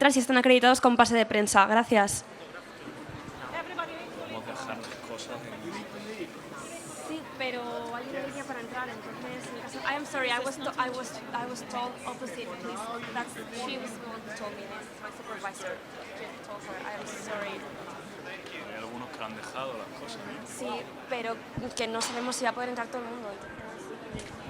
y están acreditados con pase de prensa. Gracias. Podemos dejar las cosas Sí, pero hay una línea para entrar, entonces en caso... I am sorry, I was told opposite, please. That's, she was the one who told me this, my supervisor. Just told her, I am sorry. hay algunos que han dejado las cosas, ¿no? Sí, pero que no sabemos si va a poder entrar todo el mundo. Entonces...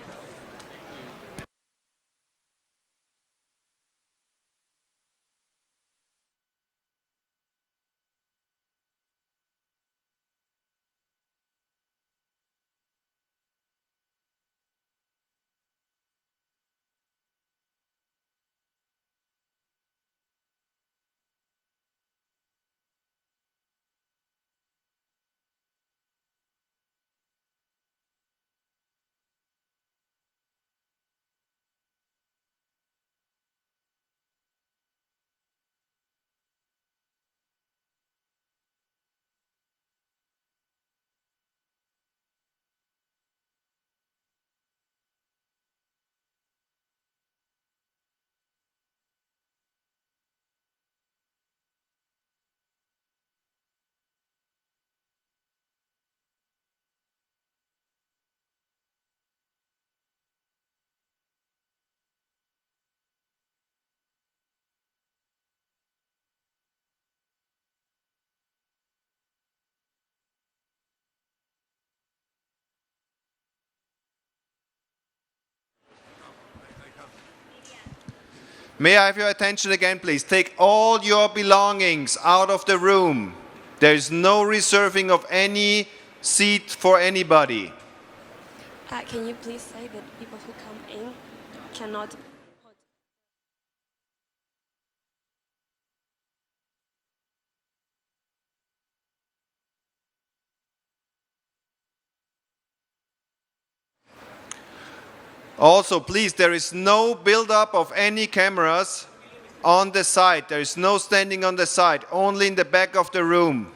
May I have your attention again, please? Take all your belongings out of the room. There is no reserving of any seat for anybody. can you please say that people who come in cannot... Also, please, there is no build-up of any cameras on the side. There is no standing on the side, only in the back of the room.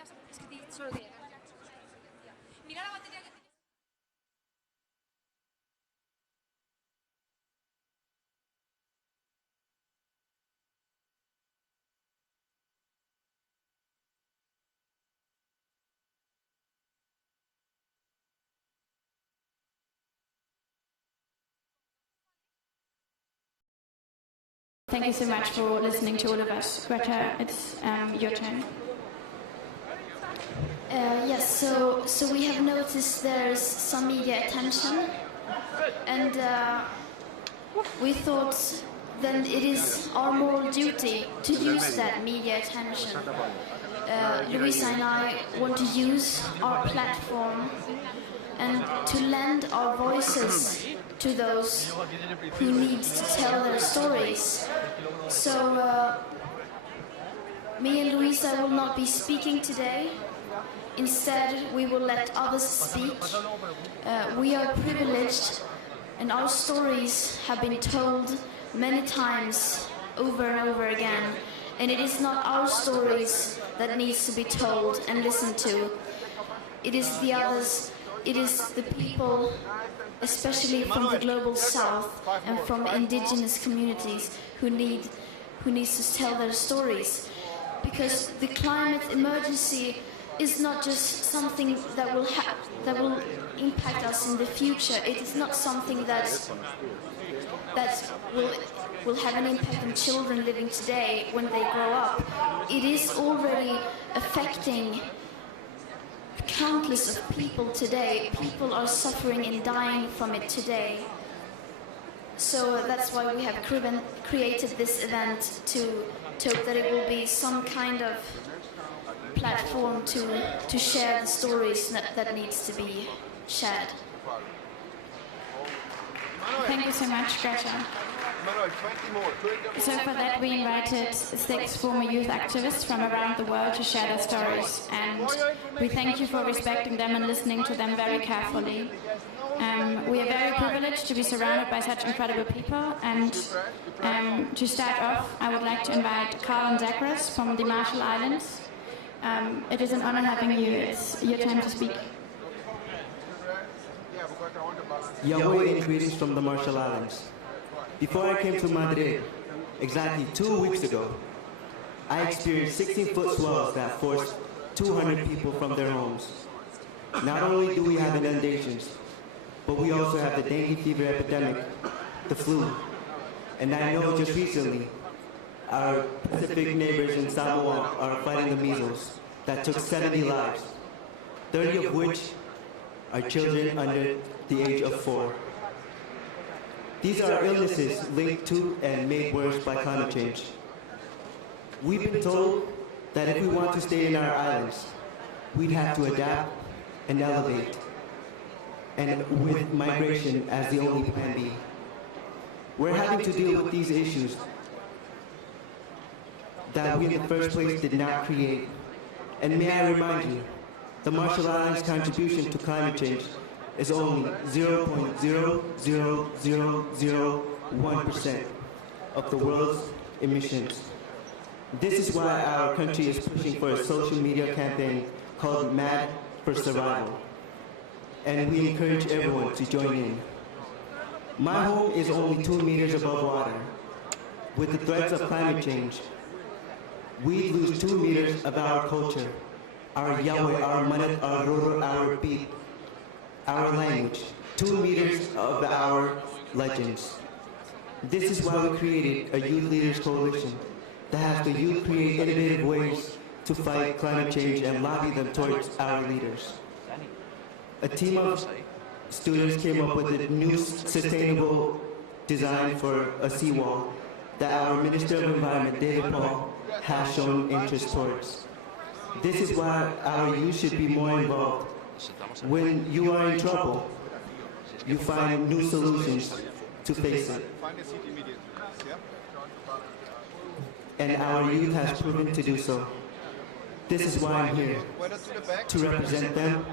Es que solo tiene. Mira la batería que tiene. Thank you so much for listening to all of us. Greta, it's your turn. Yes, so we have noticed there's some media attention, and we thought then it is our moral duty to use that media attention. Luisa and I want to use our platform and to lend our voices to those who need to tell their stories. So me and Luisa will not be speaking today. Instead, we will let others speak. We are privileged, and our stories have been told many times over and over again. And it is not our stories that needs to be told and listened to. It is the others. It is the people, especially from the global south and from indigenous communities, who needs to tell their stories. Because the climate emergency is not just something that will impact us in the future. It is not something that will have an impact on children living today when they grow up. It is already affecting countless of people today. People are suffering and dying from it today. So that's why we have created this event to hope that it will be some kind of platform to share the stories that needs to be shared. Thank you so much, Greta. So for that, we invited 6 former youth activists from around the world to share their stories, and we thank you for respecting them and listening to them very carefully. We are very privileged to be surrounded by such incredible people, and to start off, I would like to invite Carl and Zacharias from the Marshall Islands. It is an honor having you. It's your time to speak. Yahweh and greetings from the Marshall Islands. Before I came to Madrid, exactly 2 weeks ago, I experienced 16-foot swells that forced 200 people from their homes. Not only do we have inundations, but we also have the dengue fever epidemic, the flu. And I know just recently, our Pacific neighbors in Samoa are fighting the measles that took 70 lives, 30 of which are children under the age of 4. These are illnesses linked to and made worse by climate change. We've been told that if we want to stay in our islands, we'd have to adapt and elevate, and with migration as the only plan B. We're having to deal with these issues that we in the first place did not create. And may I remind you, the Marshall Islands' contribution to climate change is only 0.00001% of the world's emissions. This is why our country is pushing for a social media campaign called Mad for Survival. And we encourage everyone to join in. My home is only 2 meters above water. With the threats of climate change, we lose 2 meters of our culture, our Yahweh, our Manat, our Roro, our Beat, our language, 2 meters of our legends. This is why we created a Youth Leaders Coalition that has the youth create innovative ways to fight climate change and lobby them towards our leaders. A team of students came up with a new sustainable design for a seawall that our Minister of Environment, David Paul, has shown interest towards. This is why our youth should be more involved. When you are in trouble, you find new solutions to face it. And our youth has proven to do so. This is why I'm here, to represent them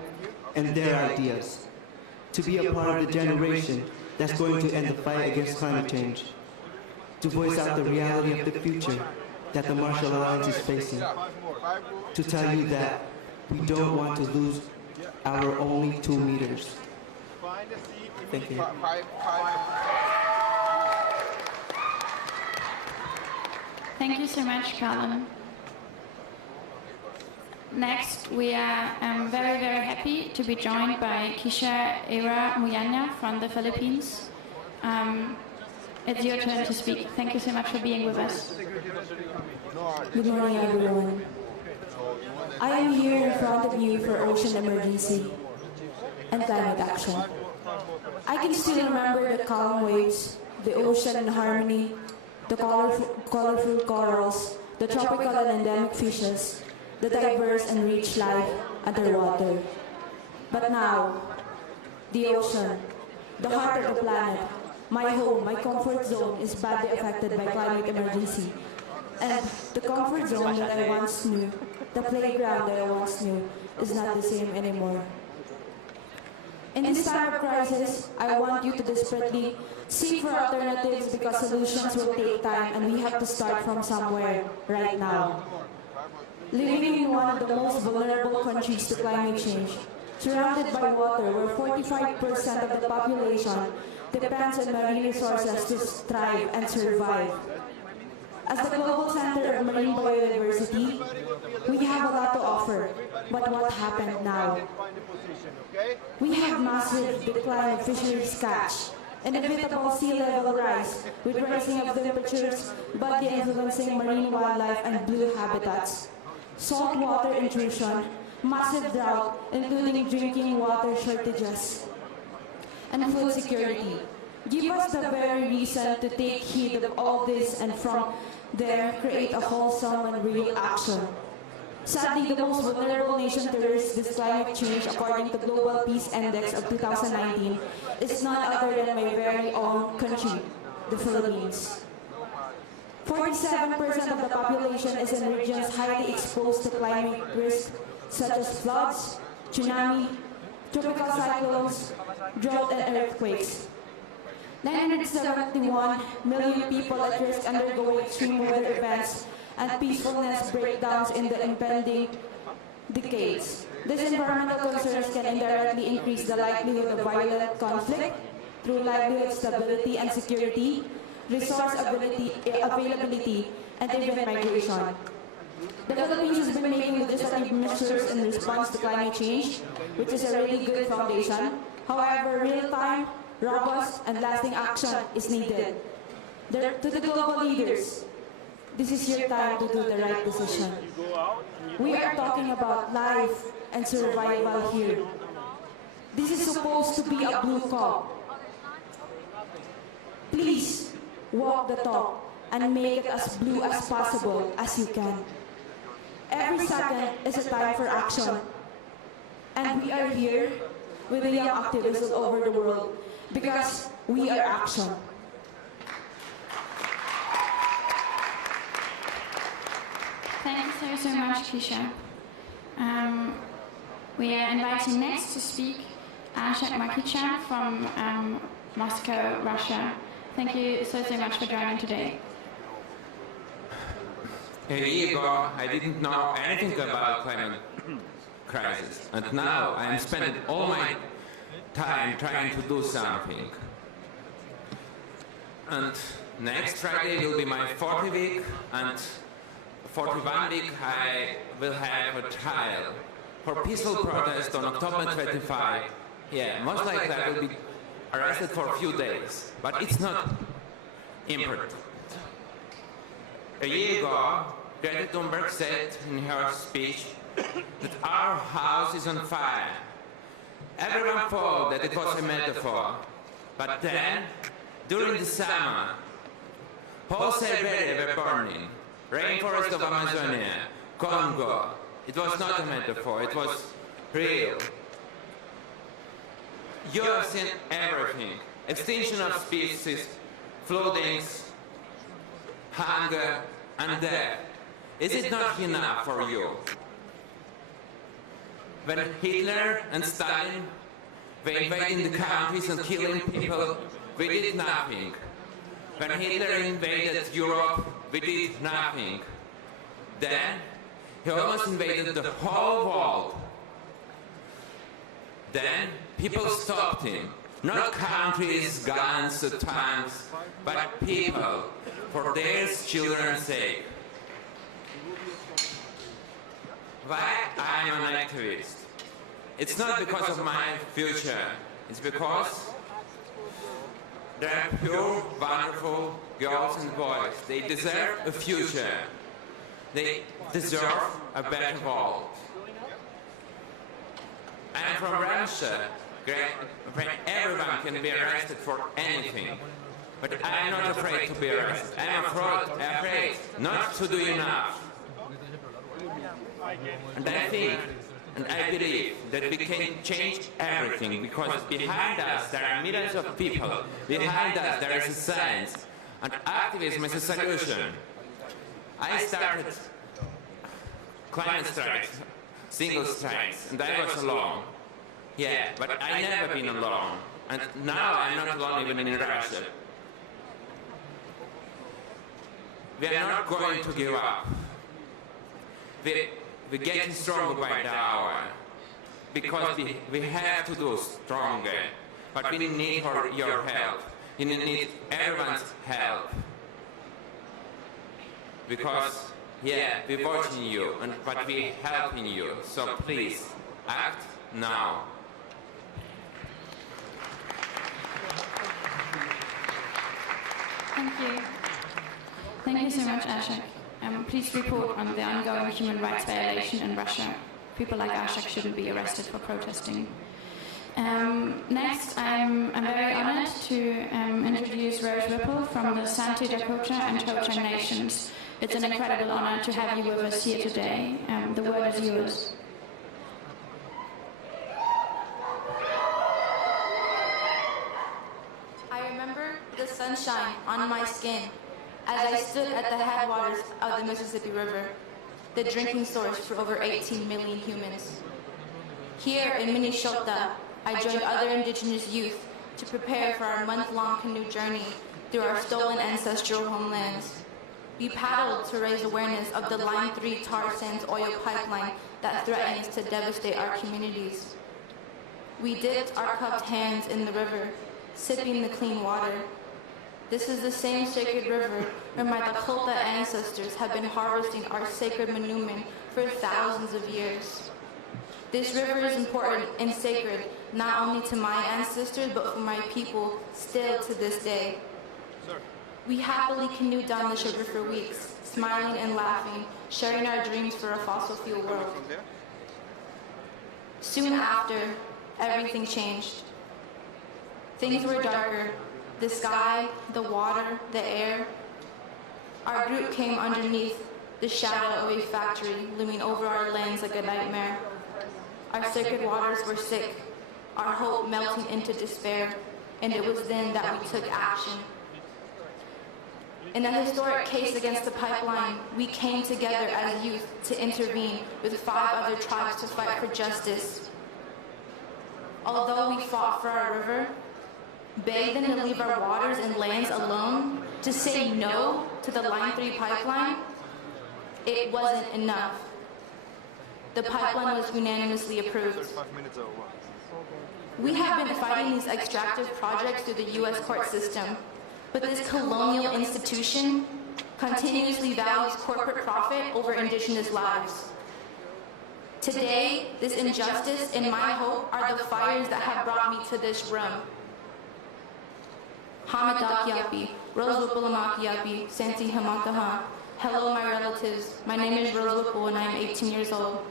and their ideas, to be a part of the generation that's going to end the fight against climate change, to voice out the reality of the future that the Marshall Islands is facing, to tell you that We don't want to lose our only 2 meters. Thank you. Thank you so much, Colin. Next, we are very, very happy to be joined by Kisha Era Muyanya from the Philippines. It's your turn to speak. Thank you so much for being with us. Good morning, everyone. I am here in front of you for ocean emergency and climate action. I can still remember the calm waves, the ocean in harmony, the colorful corals, the tropical and endemic fishes, the diverse and rich life underwater. But now, the ocean, the heart of the planet, my home, my comfort zone is badly affected by climate emergency. And the comfort zone that I once knew, the playground that I once knew, is not the same anymore. In this time of crisis, I want you to desperately seek for alternatives because solutions will take time and we have to start from somewhere right now. Living in one of the most vulnerable countries to climate change, surrounded by water where 45% of the population depends on marine resources to thrive and survive. As the global center of marine biodiversity, we have a lot to offer, but what happened now? We have massive decline of fisheries catch, inevitable sea level rise with rising of temperatures badly influencing marine wildlife and blue habitats, saltwater intrusion, massive drought, including drinking water shortages, and food security. Give us the very reason to take heed of all this and from there create a wholesome and real action. Sadly, the most vulnerable nation to risk this climate change, according to Global Peace Index of 2019, is none other than my very own country, the Philippines. 47% of the population is in regions highly exposed to climate risk, such as floods, tsunami, tropical cyclones, drought, and earthquakes. 971 million people at risk undergoing extreme weather events and peacefulness breakdowns in the impending decades. These environmental concerns can indirectly increase the likelihood of violent conflict through livelihood stability and security, resource availability, and even migration. The Philippines has been making legislative measures in response to climate change, which is a really good foundation. However, real-time, robust, and lasting action is needed. To the global leaders, this is your time to do the right decision. We are talking about life and survival here. This is supposed to be a blue call. Please walk the talk and make it as blue as possible as you can. Every second is a time for action. And we are here with the young activists all over the world because we are action. Thank you so much, Kisha. We are inviting next to speak Ashok Makichan from Moscow, Russia. Thank you so much for joining today. A year ago, I didn't know anything about climate crisis, and now I am spending all my time trying to do something. And next Friday will be my 40th week, and 41 week I will have a trial for peaceful protest on October 25. Yeah, most likely I will be arrested for a few days, but it's not important. A year ago, Greta Thunberg said in her speech that our house is on fire. Everyone thought that it was a metaphor, but then, during the summer, whole Siberia were burning, rainforest of Amazonia, Congo. It was not a metaphor, it was real. You have seen everything. Extinction of species, floodings, hunger, and death. Is it not enough for you? When Hitler and Stalin were invading the countries and killing people, we did nothing. When Hitler invaded Europe, we did nothing. Then, he almost invaded the whole world. then people stopped him. Not countries, guns, tanks, but people, for their children's sake. Why I'm an activist? It's not because of my future. It's because there are pure, wonderful girls and boys. They deserve a future. They deserve a better world. I'm from Russia. Everyone can be arrested for anything. But I'm not afraid to be arrested. I'm afraid not to do enough. And I think, and I believe, that we can change everything, because behind us there are millions of people. Behind us there is a science, and activism is a solution. I started climate strikes, single strikes, and I was alone. Yeah, but I never been alone. And now I'm not alone even in Russia. We are not going to give up. We're getting stronger by the hour, because we have to do stronger. But we need your help. You need everyone's help. Because, yeah, we're watching you, but we're helping you. So please, act now. Thank you. Thank you so much, Ashok. Please report on the ongoing human rights violation in Russia. People like Ashok shouldn't be arrested for protesting. Next, I'm very honored to introduce Rose Whipple from the Santi Dakota and Tocha nations. It's an incredible honor to have you with us here today. The word is yours. I remember the sunshine on my skin as I stood at the headwaters of the Mississippi River, the drinking source for over 18 million humans. Here in Minnesota, I joined other indigenous youth to prepare for our month-long canoe journey through our stolen ancestral homelands. We paddled to raise awareness of the Line 3 tar sands oil pipeline that threatens to devastate our communities. We dipped our cupped hands in the river, sipping the clean water. This is the same sacred river where my Dakota ancestors have been harvesting our sacred manumin for thousands of years. This river is important and sacred not only to my ancestors but for my people still to this day. We happily canoed down this river for weeks, smiling and laughing, sharing our dreams for a fossil fuel world. Soon after, everything changed. Things were darker. The sky, the water, the air. Our group came underneath the shadow of a factory looming over our lands like a nightmare. Our sacred waters were sick, our hope melting into despair, and it was then that we took action. In a historic case against the pipeline, we came together as youth to intervene with 5 other tribes to fight for justice. Although we fought for our river, begged them to leave our waters and lands alone, to say no to the Line 3 pipeline, it wasn't enough. The pipeline was unanimously approved. We have been fighting these extractive projects through the U.S. court system, but this colonial institution continuously values corporate profit over indigenous lives. Today, this injustice and my hope are the fires that have brought me to this room. Hamadakiapi, Rose Wipulamakiapi, Santi Hamataha. Hello, my relatives. My name is Rose Whipple and I am 18 years old.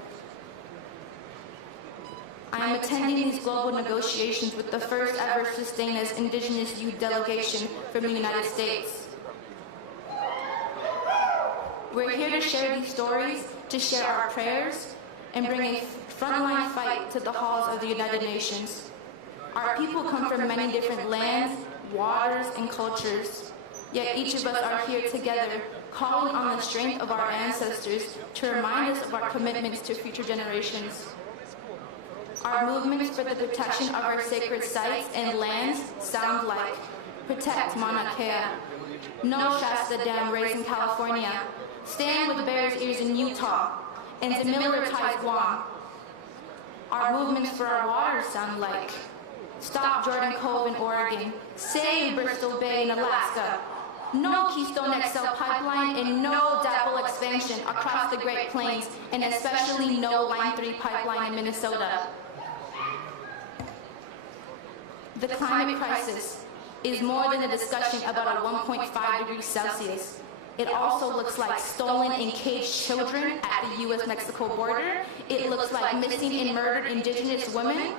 I am attending these global negotiations with the first ever sustained as Indigenous youth delegation from the United States. We're here to share these stories, to share our prayers, and bring a frontline fight to the halls of the United Nations. Our people come from many different lands, waters, and cultures, yet each of us are here together, calling on the strength of our ancestors to remind us of our commitments to future generations. Our movements for the protection of our sacred sites and lands sound like protect Mauna Kea, no Shasta Dam raised in California, stand with Bears Ears in Utah, and demilitarize Guam. our movements for our water sound like. Stop Jordan Cove in Oregon. Save Bristol Bay in Alaska. No Keystone XL pipeline and no DAPL expansion across the Great Plains, and especially no Line 3 pipeline in Minnesota. The climate crisis is more than a discussion about a 1.5 degrees Celsius. It also looks like stolen and caged children at the US-Mexico border. It looks like missing and murdered indigenous women.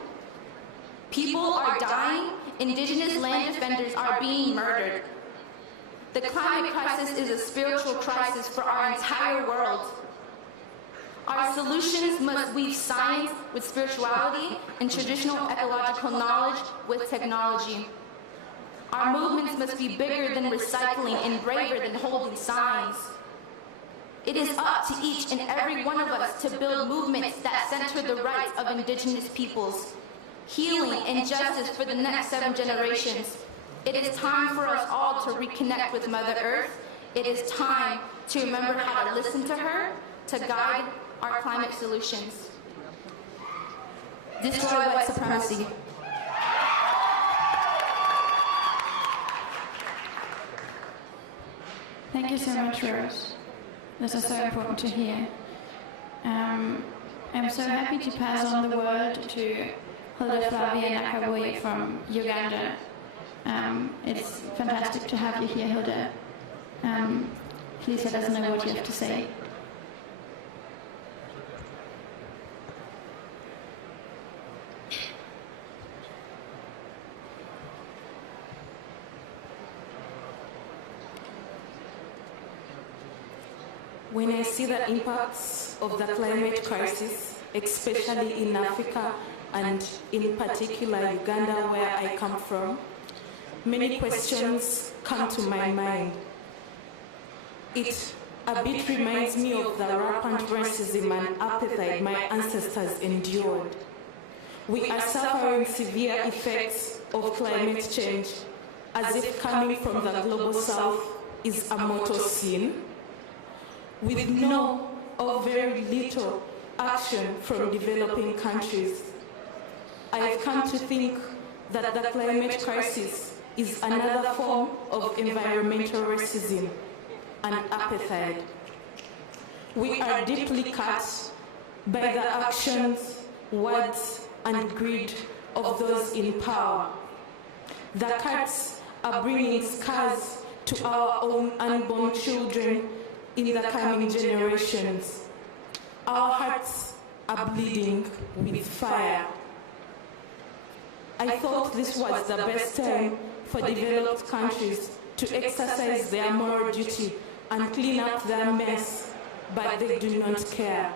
People are dying. Indigenous land defenders are being murdered. The climate crisis is a spiritual crisis for our entire world. Our solutions must weave science with spirituality and traditional ecological knowledge with technology. Our movements must be bigger than recycling and braver than holding signs. It is up to each and every one of us to build movements that center the rights of indigenous peoples, healing and justice for the next 7 generations. It is time for us all to reconnect with Mother Earth. It is time to remember how to listen to her, to guide our climate solutions. Destroy white supremacy. Thank you so much, Rose. This is so important to hear. I'm so happy to pass on the word to Hilda Flavia Nakaboye from Uganda. It's fantastic to have you here, Hilda. Please let us know what you have to say. When I see the impacts of the climate crisis, especially in Africa and in particular Uganda, where I come from, many questions come to my mind. It a bit reminds me of the rampant racism and apartheid my ancestors endured. We are suffering severe effects of climate change, as if coming from the global south is a mortal sin, with no or very little action from developing countries. I've come to think that the climate crisis is another form of environmental racism and apartheid. We are deeply cut by the actions, words, and greed of those in power. The cuts are bringing scars to our own unborn children in the coming generations. Our hearts are bleeding with fire. I thought this was the best time for developed countries to exercise their moral duty and clean up their mess, but they do not care.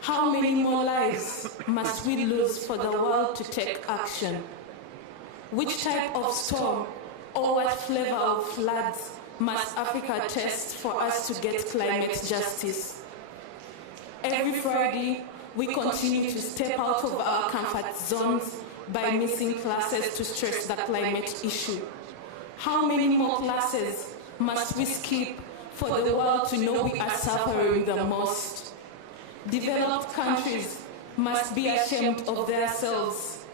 How many more lives must we lose for the world to take action? Which type of storm or what flavor of floods must Africa test for us to get climate justice? Every Friday, we continue to step out of our comfort zones by missing classes to stress the climate issue. How many more classes must we skip for the world to know we are suffering the most? Developed countries must be ashamed of themselves,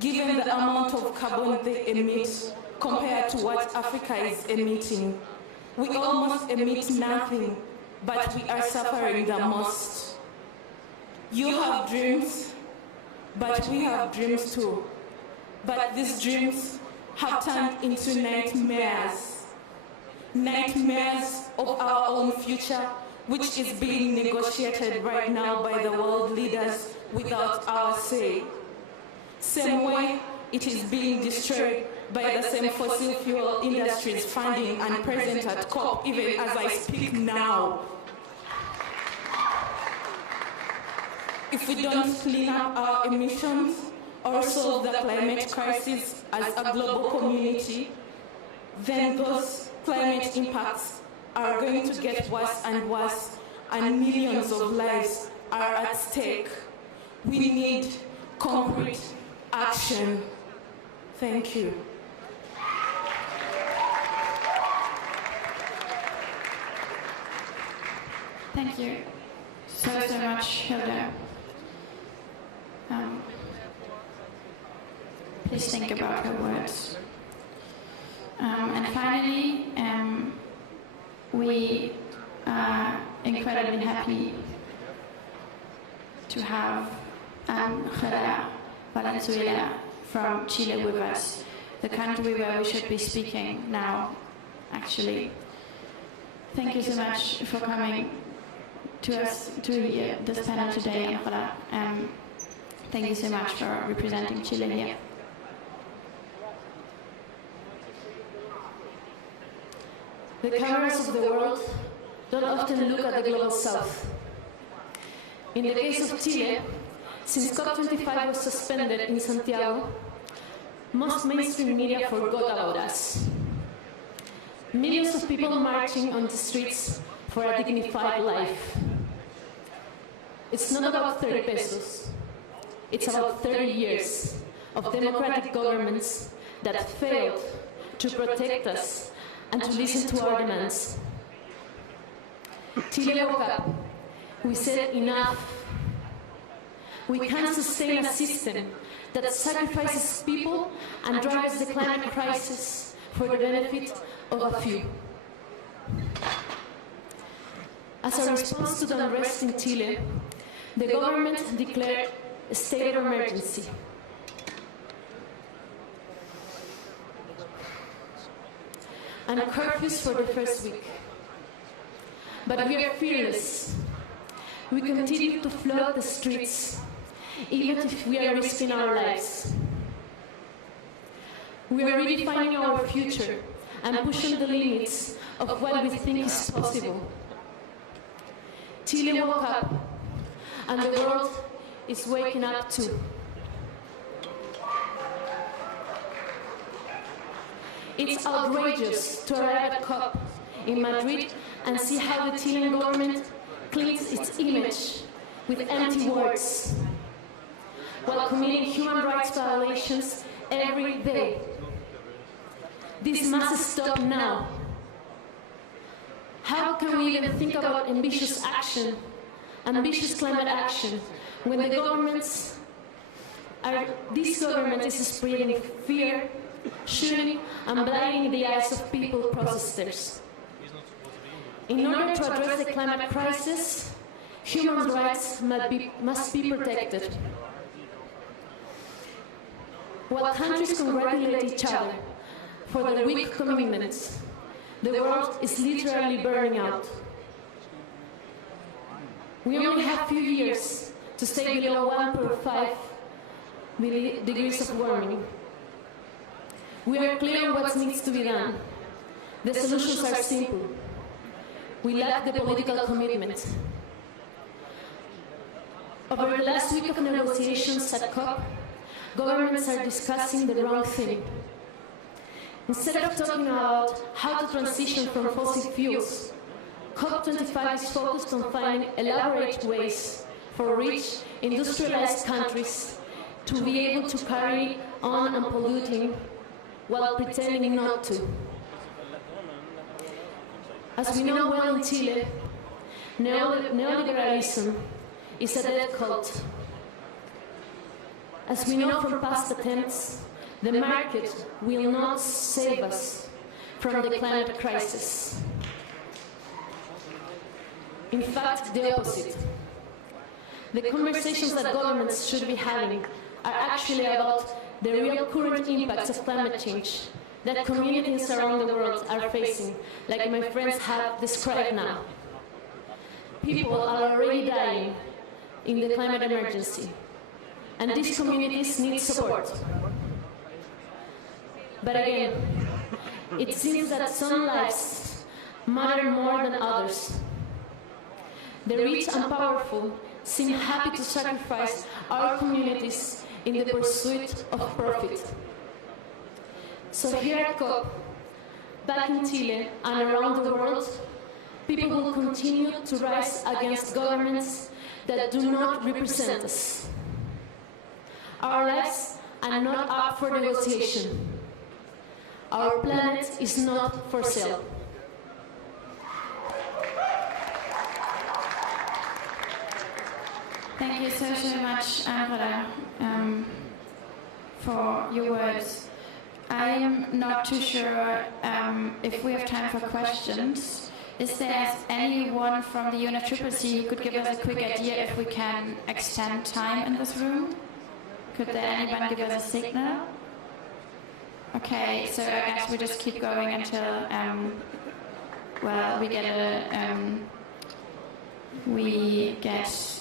given the amount of carbon they emit compared to what Africa is emitting. We almost emit nothing, but we are suffering the most. You have dreams, but we have dreams too. But these dreams have turned into nightmares. Nightmares of our own future, which is being negotiated right now by the world leaders without our say. Same way it is being destroyed by the same fossil fuel industries funding and present at COP, even as I speak now. If we don't clean up our emissions or solve the climate crisis as a global community, then those climate impacts are going to get worse and worse, and millions of lives are at stake. We need concrete action. Thank you. Thank you so much, Hilda. please think about her words. And finally, we are incredibly happy to have Greta Thunberg from Chile with us, the country where we should be speaking now, actually. Thank you so much for coming to us to this panel today, Greta. Thank you so much for representing Chile here. The cameras of the world don't often look at the global south. In the case of Chile, since COP25 was suspended in Santiago, most mainstream media forgot about us. Millions of people marching on the streets for a dignified life. It's not about 30 pesos. It's about 30 years of democratic governments that failed to protect us and to listen to our demands. Chile woke up. We said enough. We can't sustain a system that sacrifices people and drives the climate crisis for the benefit of a few. As a response to the unrest in Chile, the government declared a state of emergency. And curfews for the first week. But we are fearless. We continue to flood the streets, even if we are risking our lives. We are redefining our future and pushing the limits of what we think is possible. Chile woke up, and the world is waking up too. It's outrageous to arrive at COP in Madrid and see how the Chilean government cleans its image with empty words, while committing human rights violations every day. This must stop now. How can we even think about ambitious action, ambitious climate action, when this government is spreading fear, shooting and blinding the eyes of people protesters? In order to address the climate crisis, human rights must be protected. While countries congratulate each other for their weak commitments, the world is literally burning out. We only have a few years to stay below 1.5 degrees of warming. We are clear on what needs to be done. The solutions are simple. We lack the political commitment. Over the last week of negotiations at COP, governments are discussing the wrong thing. Instead of talking about how to transition from fossil fuels, COP25 is focused on finding elaborate ways for rich, industrialized countries to be able to carry on and polluting while pretending not to. As we know well in Chile, neoliberalism is a dead cult. As we know from past attempts, the market will not save us from the climate crisis. In fact, the opposite. The conversations that governments should be having are actually about the real current impacts of climate change that communities around the world are facing, like my friends have described now. People are already dying in the climate emergency, and these communities need support. But again, it seems that some lives matter more than others. The rich and powerful seem happy to sacrifice our communities in the pursuit of profit. So here at COP, back in Chile and around the world, people will continue to rise against governments that do not represent us. Our lives are not up for negotiation. Our planet is not for sale. Thank you so much, Greta, for your words. I am not too sure if we have time for questions. Is there anyone from the UNFCCC who could give us a quick idea if we can extend time in this room? Could there anyone give us a signal? Okay, so I guess we just keep going until, well, we get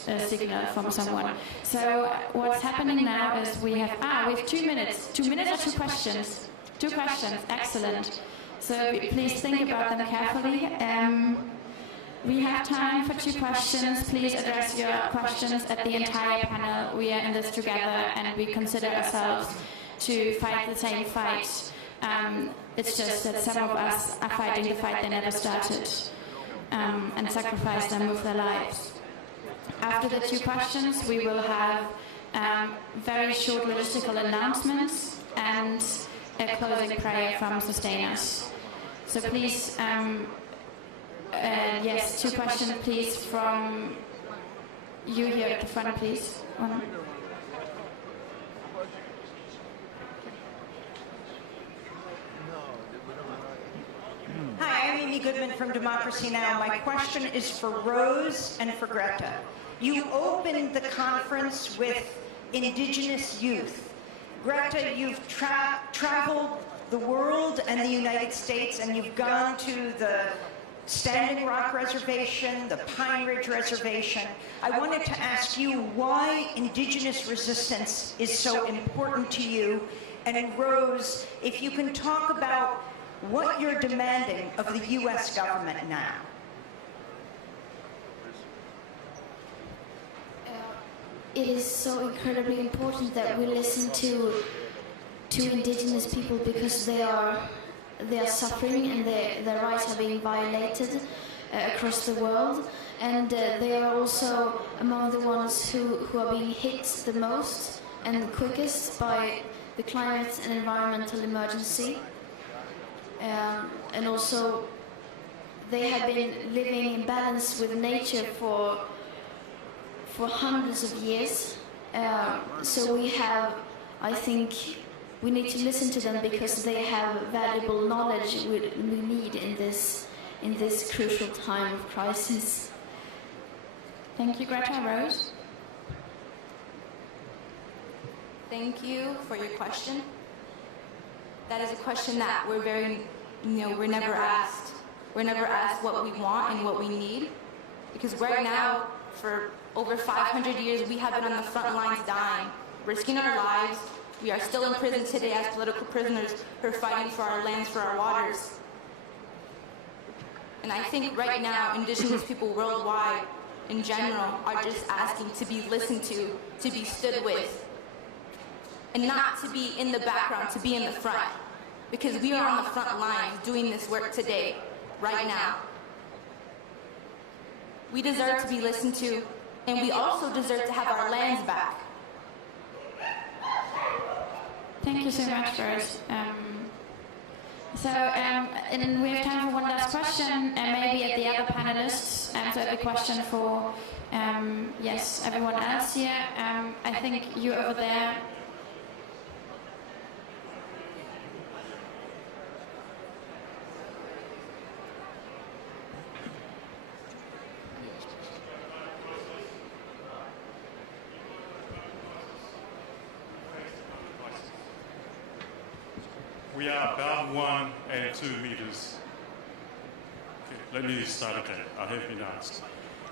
a signal from someone. So what's happening now is we have 2 minutes. 2 minutes or 2 questions? 2 questions, excellent. So please think about them carefully. We have time for 2 questions. Please address your questions at the entire panel. We are in this together and we consider ourselves to fight the same fight. It's just that some of us are fighting the fight they never started and sacrifice them with their lives. After the 2 questions, we will have very short logistical announcements and a closing prayer from sustainers. So please, yes, 2 questions, please, from you here at the front, please. Hi, I'm Amy Goodman from Democracy Now! My question is for Rose and for Greta. You opened the conference with indigenous youth. Greta, you've traveled the world and the United States, and you've gone to the Standing Rock Reservation, the Pine Ridge Reservation. I wanted to ask you why indigenous resistance is so important to you. And Rose, if you can talk about what you're demanding of the U.S. government now. It is so incredibly important that we listen to indigenous people because they are suffering and their rights are being violated across the world, and they are also among the ones who are being hit the most and the quickest by the climate and environmental emergency. And also they have been living in balance with nature for hundreds of years. So we have, I think, we need to listen to them because they have valuable knowledge we need in this crucial time of crisis. Thank you, Greta. Rose? Thank you for your question. That is a question that we're never asked. We're never asked what we want and what we need. Because right now, for over 500 years, we have been on the front lines dying, risking our lives. We are still in prison today as political prisoners who are fighting for our lands, for our waters. And I think right now, indigenous people worldwide, in general, are just asking to be listened to be stood with. And not to be in the background, to be in the front. Because we are on the front lines doing this work today, right now. We deserve to be listened to, and we also deserve to have our lands back. Thank you so much, Rose. And we have time for one last question, and maybe at the other panelists. So the question for, yes, everyone else here. I think you over there. We are about 1 and 2 meters. Okay, let me start again. I have been asked.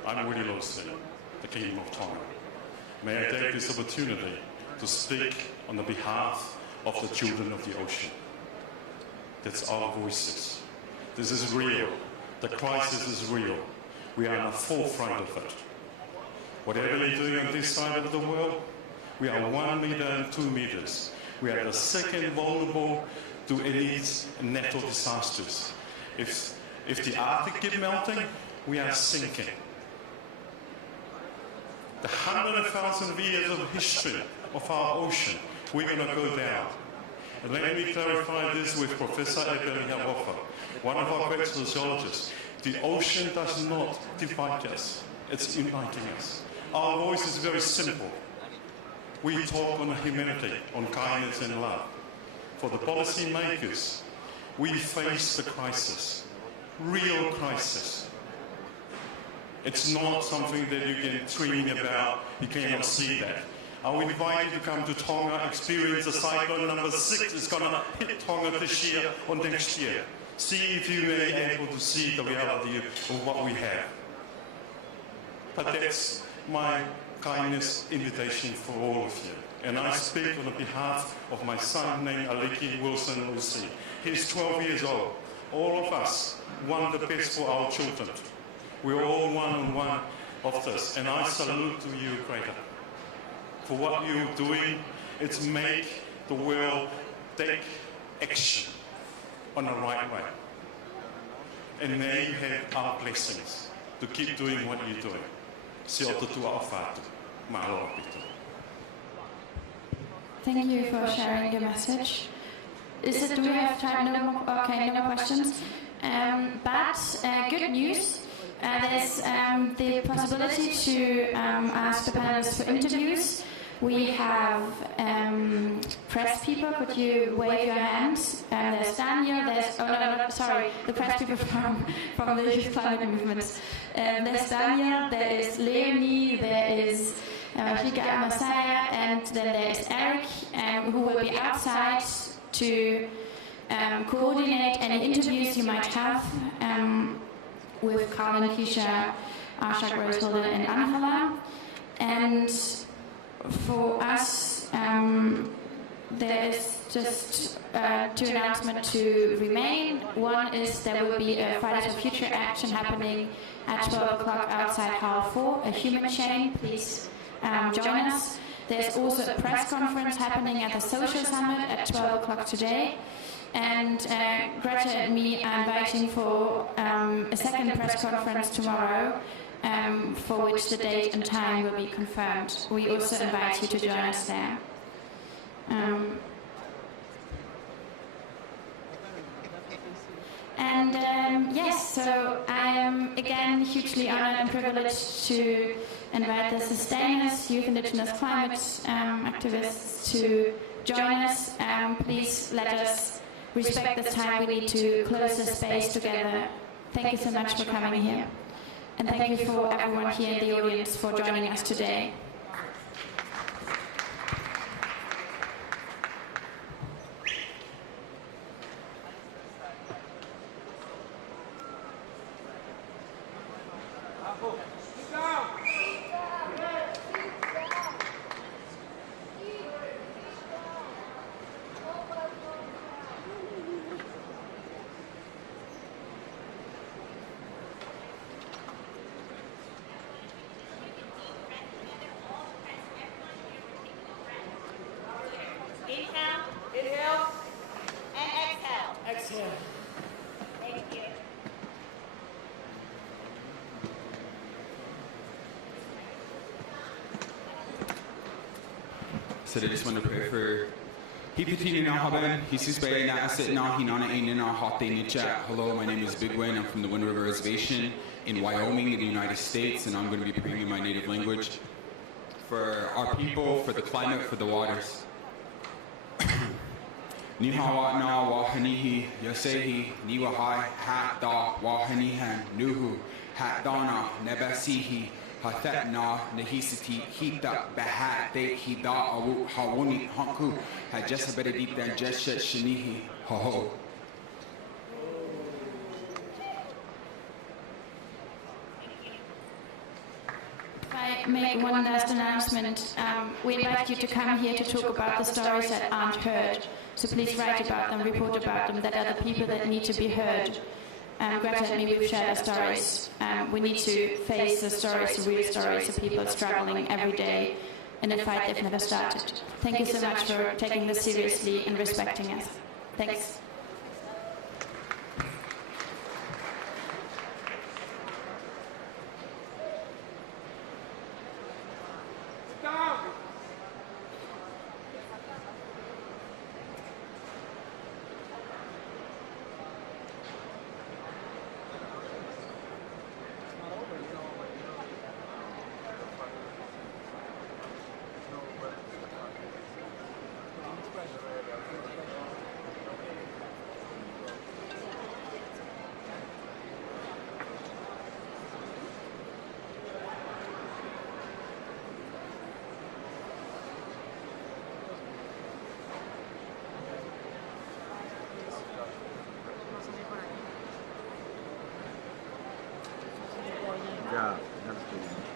I'm Willie Lawson, the King of Tonga. May I take this opportunity to speak on the behalf of the children of the ocean. That's our voices. This is real. The crisis is real. We are on the forefront of it. Whatever you're doing on this side of the world, we are 1 meter and 2 meters. We are the second vulnerable to any natural disasters. If the Arctic keeps melting, we are sinking. The 100,000 years of history of our ocean, we're going to go down. And let me clarify this with Professor Eberl, one of our great sociologists. The ocean does not divide us, it's uniting us. Our voice is very simple. We talk on humanity, on kindness and love. For the policy makers, we face the crisis, real crisis. It's not something that you can dream about, you cannot see that. I will invite you to come to Tonga, experience the cyclone number 6. It's going to hit Tonga this year or next year. See if you may be able to see the reality of what we have. But that's my kindness invitation for all of you. And I speak on behalf of my son named Aliki Wilson Lucy. He's 12 years old. All of us want the best for our children. We're all one of this. And I salute to you, Greta, for what you're doing. It's make the world take action on the right way. And may you have our blessings to keep doing what you're doing. Se o tutu au whātu. Mahalo pito. Thank you for sharing your message. Do we have time? No more, okay, no more questions. Good news. There's the possibility to ask the panelists for interviews. We have press people. Could you wave your hands? There's Daniel. The press people from the Youth Climate Movement. There's Daniel. There is Leonie. There is Rika Amasaya, and then there is Eric, who will be outside to coordinate any interviews you might have with Carlin, Keisha, Ashak, Roseholder, and Angela. And for us, there is just 2 announcements to remain. One is there will be a Fridays for Future action happening at 12 o'clock outside Hall 4, a human chain. Please join us. There's also a press conference happening at the Social Summit at 12 o'clock today. And Greta and me are inviting for a second press conference tomorrow, for which the date and time will be confirmed. We also invite you to join us there. Yes, so I am again hugely honored and privileged to invite the Sustainers, Youth Indigenous Climate activists, to join us. Please let us respect the time we need to close the space together. Thank you so much for coming here. And thank you for everyone here in the audience for joining us today. So I just want to pray for Hipitini na Haben, Hisusbay na Asit na Hinana Ainina Hate Nicha. Hello, my name is Big Wayne. I'm from the Wind River Reservation in Wyoming in the United States, and I'm going to be praying in my native language for our people, for the climate, for the waters. Nihawa na wahanihi yasehi niwahai hat da wahanihan nuhu hat dana nebasihi hathat na nahisiti hita bahat de hida awu hawuni hanku hajasabedit dan jashat shinihi ho ho. I make one last announcement. We invite you to come here to talk about the stories that aren't heard. So please write about them, report about them, that are the people that need to be heard. Greta and me, we've shared our stories. We need to face the stories, the real stories of people struggling every day in a fight they've never started. Thank you so much for taking this seriously and respecting us. Thanks. がなんていうの